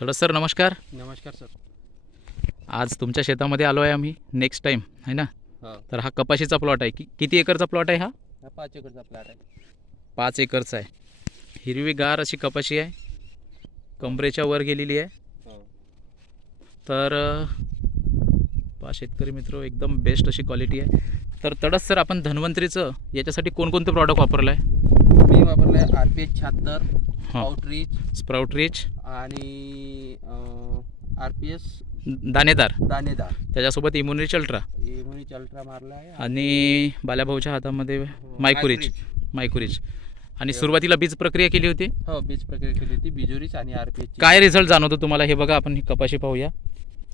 थोडं सर नमस्कार. नमस्कार सर. आज तुमच्या शेतामध्ये आलो आहे आम्ही नेक्स्ट टाईम आहे ना? हो. तर हा कपाशीचा प्लॉट आहे. कि किती एकरचा प्लॉट आहे हा? हा पाच एकरचा प्लॉट आहे. पाच एकरचा आहे. हिरवीगार अशी कपाशी आहे. कमरेच्या वर गेलेली आहे. हो. तर अ, पहा शेतकरी मित्र एकदम बेस्ट अशी क्वालिटी आहे. तर तडस सर आपण धन्वंतरीचं याच्यासाठी कोणकोणतं प्रॉडक्ट वापरलं आहे मी वापरलं आहे आर पी एच शहात्तर हां. आउटरीच स्प्राउट रिच आणि आर पी एस दाणेदार. दाणेदार. त्याच्यासोबत इम्युनिटी अल्ट्रा इम्युनिटी अल्ट्रा मारला आहे आणि बाल्याभाऊच्या हातामध्ये मायकुरिच मायकुरिच आणि सुरुवातीला बीज प्रक्रिया केली होती? हो बीज प्रक्रिया केली होती. बिजोरीच आणि आर पी एच काय रिझल्ट जाणवतो तुम्हाला? हे बघा आपण ही कपाशी पाहूया.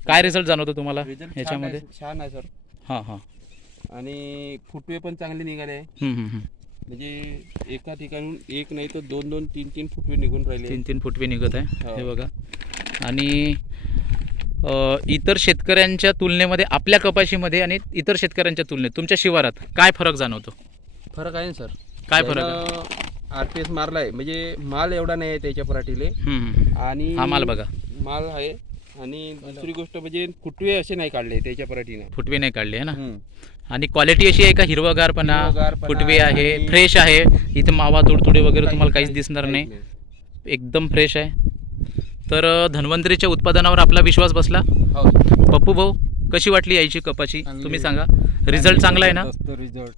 काय रिझल्ट जाणवतो तुम्हाला याच्यामध्ये छान आहे सर हां हां. आणि फुटवे पण चांगले निघाले. म्हणजे एका ठिकाणून एक नाही तर दोन दोन तीन तीन फुटवे निघून राहिले. तीन तीन फुटवे निघत आहे. हो. हे बघा. आणि इतर शेतकऱ्यांच्या तुलनेमध्ये आपल्या कपाशीमध्ये आणि इतर शेतकऱ्यांच्या तुलनेत तुमच्या शिवारात काय फरक जाणवतो? फरक आहे ना सर. काय फरक आर पी एस मारला आहे म्हणजे माल एवढा नाही आहे त्याच्या पराठीले. आणि हा माल बघा. माल आहे. आणि दुसरी गोष्ट म्हणजे कुटवे असे नाही काढले त्याच्या पराठीने. फुटवे नाही काढले आहे ना. आणि क्वालिटी अशी आहे का? हिरवगारपणा फुटवे आहे फ्रेश आहे. इथे मावा तुडतुडे वगैरे तुम्हाला काहीच दिसणार नाही. एकदम फ्रेश आहे. तर धन्वंतरीच्या उत्पादनावर आपला विश्वास बसला? हो. पप्पू भाऊ कशी वाटली यायची कपाशी? चांगली तुम्ही. सांगा. रिझल्ट चांगला आहे ना? रिझल्ट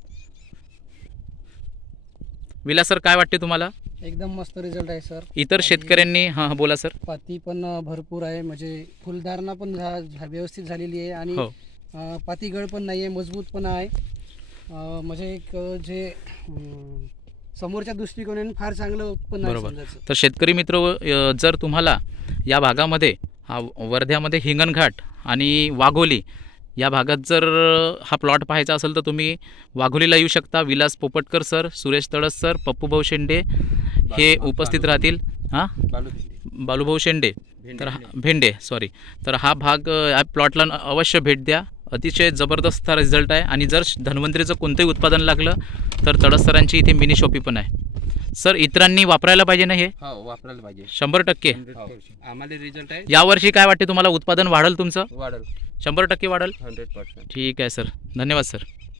विलास सर काय वाटते तुम्हाला? एकदम मस्त रिझल्ट आहे सर. इतर शेतकऱ्यांनी हां हां बोला सर. पाती पण भरपूर आहे. म्हणजे फुलधारणा पण व्यवस्थित झालेली आहे आणि हो. पातीगळ पण नाही आहे मजबूत पण आहे. म्हणजे एक जे समोरच्या दृष्टिकोनाने फार चांगलं उत्पन्न आहे बरोबर. समजायचं. तर शेतकरी मित्र जर तुम्हाला या भागामध्ये हा वर्ध्यामध्ये हिंगणघाट आणि वाघोली या भागात जर हा प्लॉट पाहायचा असेल तर तुम्ही वाघोलीला येऊ शकता. विलास पोपटकर सर सुरेश तळस सर पप्पूभाऊ शेंडे हे बालू- उपस्थित बालू- राहतील. हां? बालू. बालूभाऊ शेंडे. भेंडी तर हा. भेंडे सॉरी तर हा भाग अ, या प्लॉटला न- अवश्य भेट द्या. अतिशय जबरदस्त हा रिझल्ट आहे. आणि जर धन्वंतरीचं कोणतंही उत्पादन लागलं तर तडस सरांची इथे मिनी शॉपी पण आहे. सर इतरांनी वापरायला पाहिजे ना हे? हो वापरायला पाहिजे. शंभर टक्के. हो. आम्हाला रिझल्ट आहे. यावर्षी काय वाटते तुम्हाला? उत्पादन वाढेल तुमचं? वाढल. शंभर टक्के वाढेल? हंड्रेड पर्सेंट ठीक आहे सर. धन्यवाद सर.